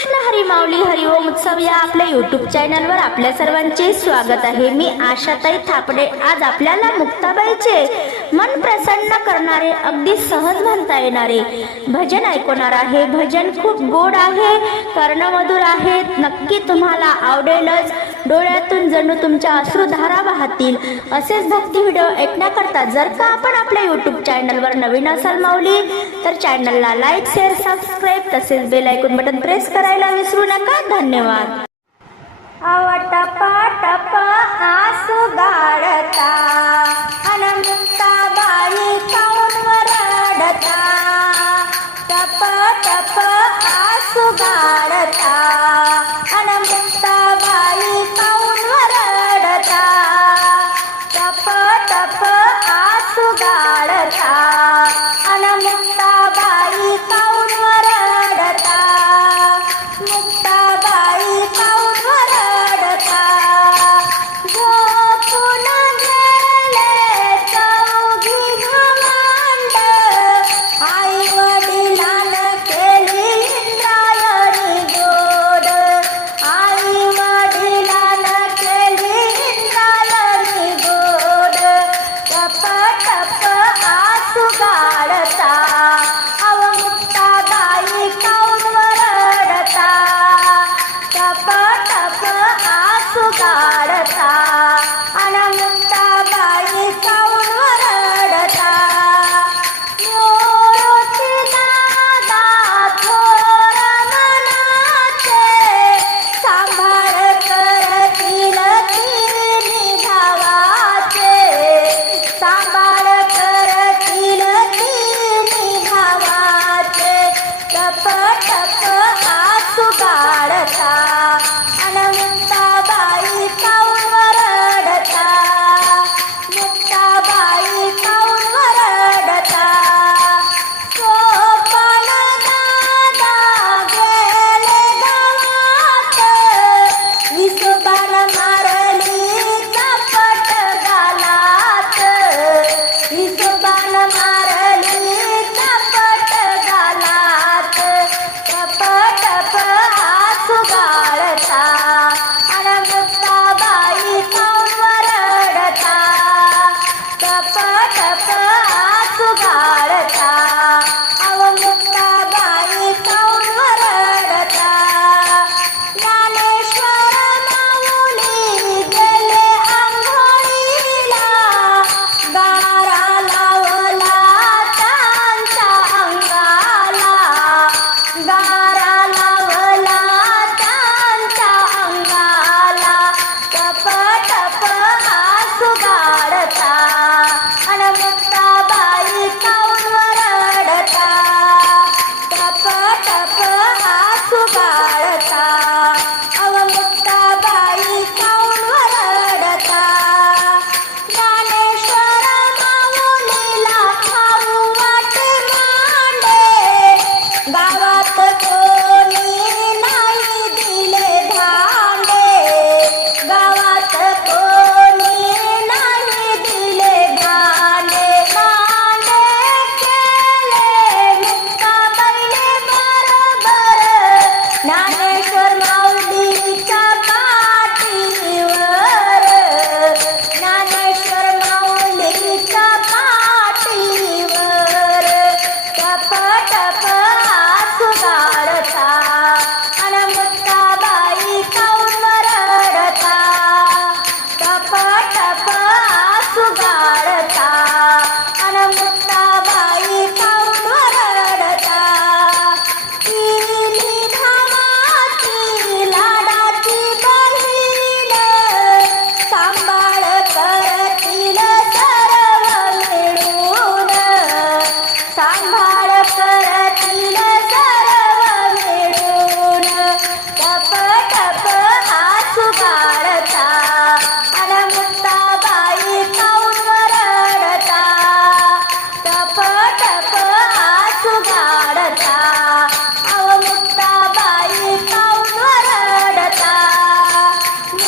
कृष्ण हरी माऊली हरिओम उत्सव या आपल्या युट्यूब चॅनलवर आपल्या सर्वांचे स्वागत आहे. मी आशाताई थापडे. आज आपल्याला मुक्ताबाईचे मन प्रसन्न करणारे अगदी सहज म्हणता येणारे. भजन ऐकवणार आहे. भजन खूप गोड आहे कर्णमधुर आहे. नक्की तुम्हाला आवडेलच. डोळ्यातून जणू तुमच्या अश्रुधारा वाहतील. असेच भक्ती व्हिडिओ ऐकण्याकरता जर का आपण आपल्या युट्यूब चॅनलवर नवीन असाल माऊली तर चॅनलला लाईक शेअर सबस्क्राईब तसेच बेल ऐकून बटन प्रेस करायला विसरू नका. धन्यवाद. टपा टपा आसू गाळता सुगाडता अवमुक्ता बाई काऊन वरडता तप तप आसू papa.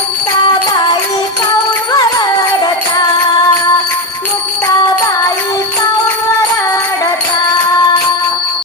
잘했다.